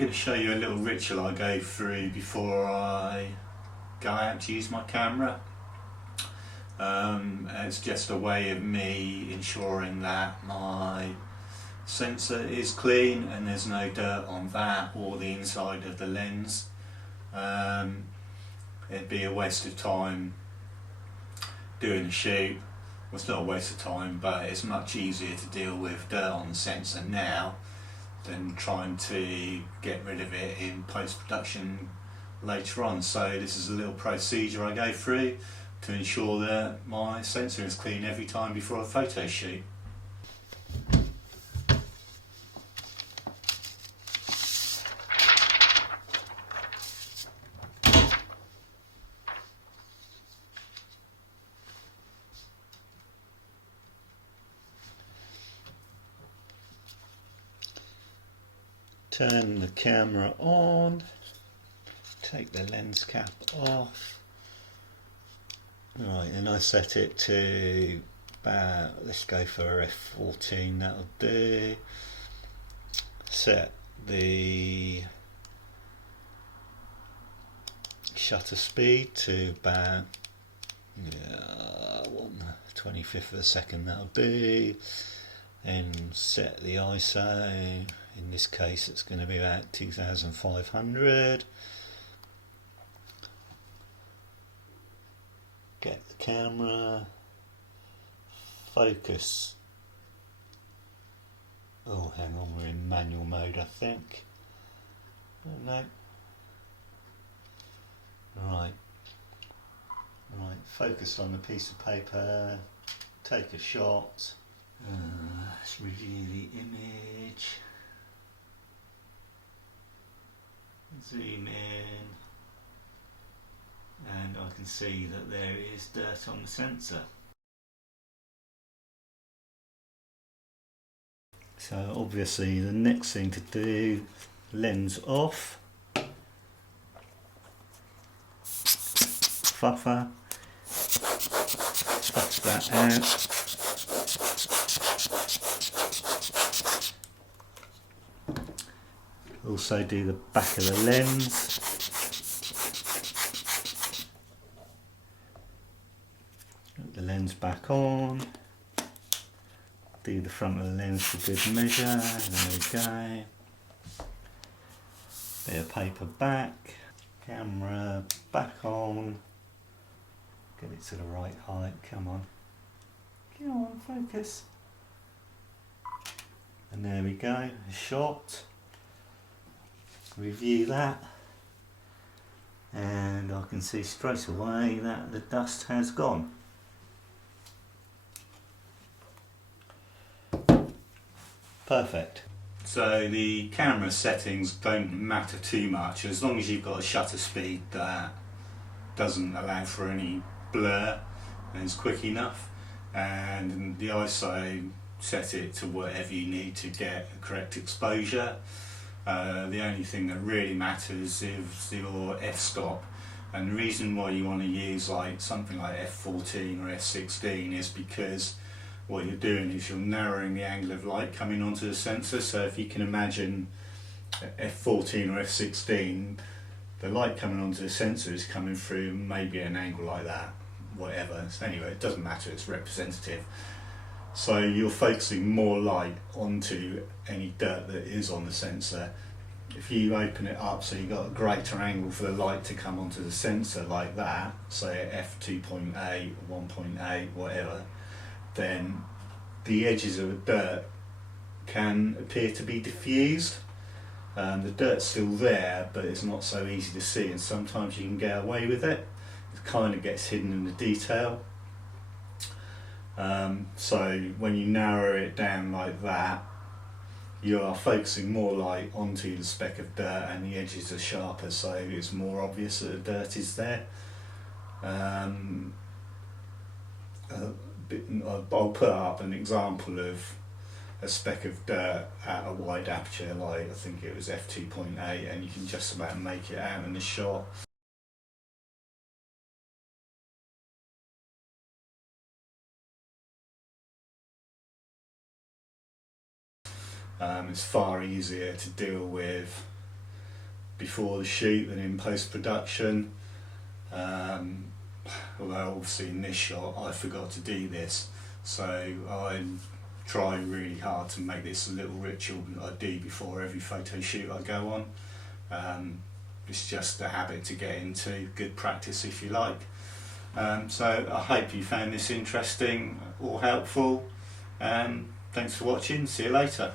going to show you a little ritual I go through before I go out to use my camera. It's just a way of me ensuring that my sensor is clean and there's no dirt on that or the inside of the lens. It'd be a waste of time doing a shoot. Well, it's not a waste of time, but it's much easier to deal with dirt on the sensor now than trying to get rid of it in post-production later on. So this is a little procedure I go through to ensure that my sensor is clean every time before a photo shoot. Turn the camera on, take the lens cap off. Right, and I set it to about, let's go for f14, that'll do. Set the shutter speed to about 1/25 of a second, that'll do. Then set the ISO, in this case it's going to be about 2500. Get the camera, focus. Oh, hang on, we're in manual mode, I think. Oh, no. Right, focus on the piece of paper, take a shot. Let's review the image. Zoom in. And I can see that there is dirt on the sensor. So obviously the next thing to do, lens off, fuffer, flush that out. Also do the back of the lens. Put the lens back on. Do the front of the lens for good measure. There we go. Bit of paper back. Camera back on. Get it to the right height. Come on. Come on, focus. And there we go. A shot. Review that, and I can see straight away that the dust has gone. Perfect. So the camera settings don't matter too much as long as you've got a shutter speed that doesn't allow for any blur and is quick enough, and the ISO, set it to whatever you need to get a correct exposure. The only thing that really matters is your f-stop, and the reason why you want to use like something like f14 or f16 is because what you're doing is you're narrowing the angle of light coming onto the sensor. So if you can imagine f14 or f16, the light coming onto the sensor is coming through maybe at an angle like that, whatever. So anyway, it doesn't matter, it's representative. So you're focusing more light onto any dirt that is on the sensor. If you open it up so you've got a greater angle for the light to come onto the sensor like that, say at f2.8, 1.8, whatever, then the edges of the dirt can appear to be diffused. The dirt's still there, but it's not so easy to see, and sometimes you can get away with it. It kind of gets hidden in the detail. So when you narrow it down like that, you are focusing more light onto the speck of dirt and the edges are sharper, so it's more obvious that the dirt is there. I'll put up an example of a speck of dirt at a wide aperture, like I think it was f2.8, and you can just about make it out in the shot. It's far easier to deal with before the shoot and in post-production. Although obviously in this shot I forgot to do this, so I'm trying really hard to make this a little ritual that I do before every photo shoot I go on. It's just a habit to get into, good practice if you like. So I hope you found this interesting or helpful. Thanks for watching, see you later.